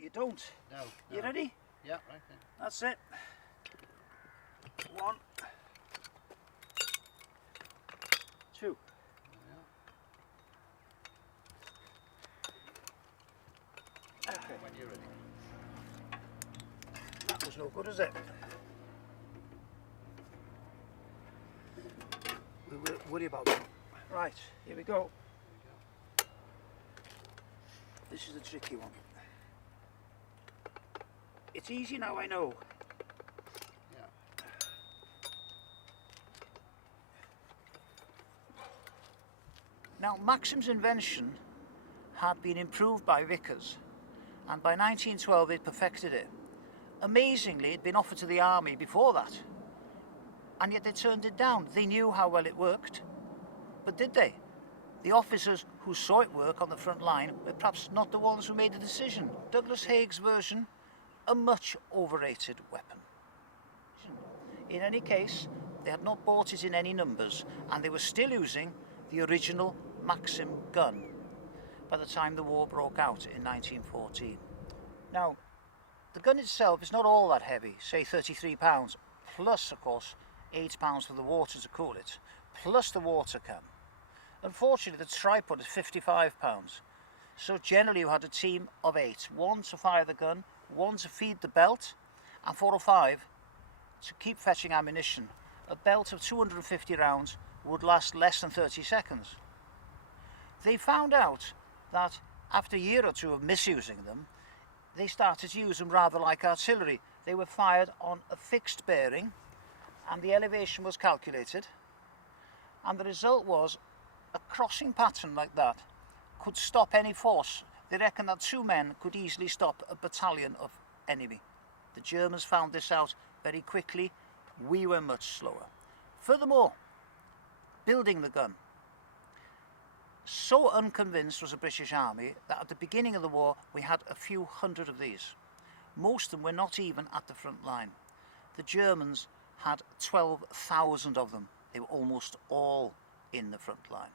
you don't. No. You ready? Yeah, right then. That's it. 1, 2. Yeah. Okay, when you're ready. That was no good, is it? We will worry about that. Right, here we go. This is the tricky one. It's easy now, I know. Yeah. Now, Maxim's invention had been improved by Vickers, and by 1912 they'd perfected it. Amazingly, it'd been offered to the army before that, and yet they turned it down. They knew how well it worked, but did they? The officers who saw it work on the front line were perhaps not the ones who made the decision. Douglas Haig's version, a much overrated weapon. In any case, they had not bought it in any numbers, and they were still using the original Maxim gun by the time the war broke out in 1914. Now, the gun itself is not all that heavy, say 33 pounds, plus of course 8 pounds for the water to cool it, plus the water can. Unfortunately, the tripod is 55 pounds, so generally you had a team of 8, 1 to fire the gun, 1 to feed the belt, and 4 or 5 to keep fetching ammunition. A belt of 250 rounds would last less than 30 seconds. They found out that after a year or two of misusing them, they started to use them rather like artillery. They were fired on a fixed bearing, and the elevation was calculated, and the result was a crossing pattern like that could stop any force. They reckon that 2 men could easily stop a battalion of enemy. The Germans found this out very quickly. We were much slower. Furthermore, building the gun. So unconvinced was the British Army that at the beginning of the war we had a few hundred of these. Most of them were not even at the front line. The Germans had 12,000 of them. They were almost all in the front line.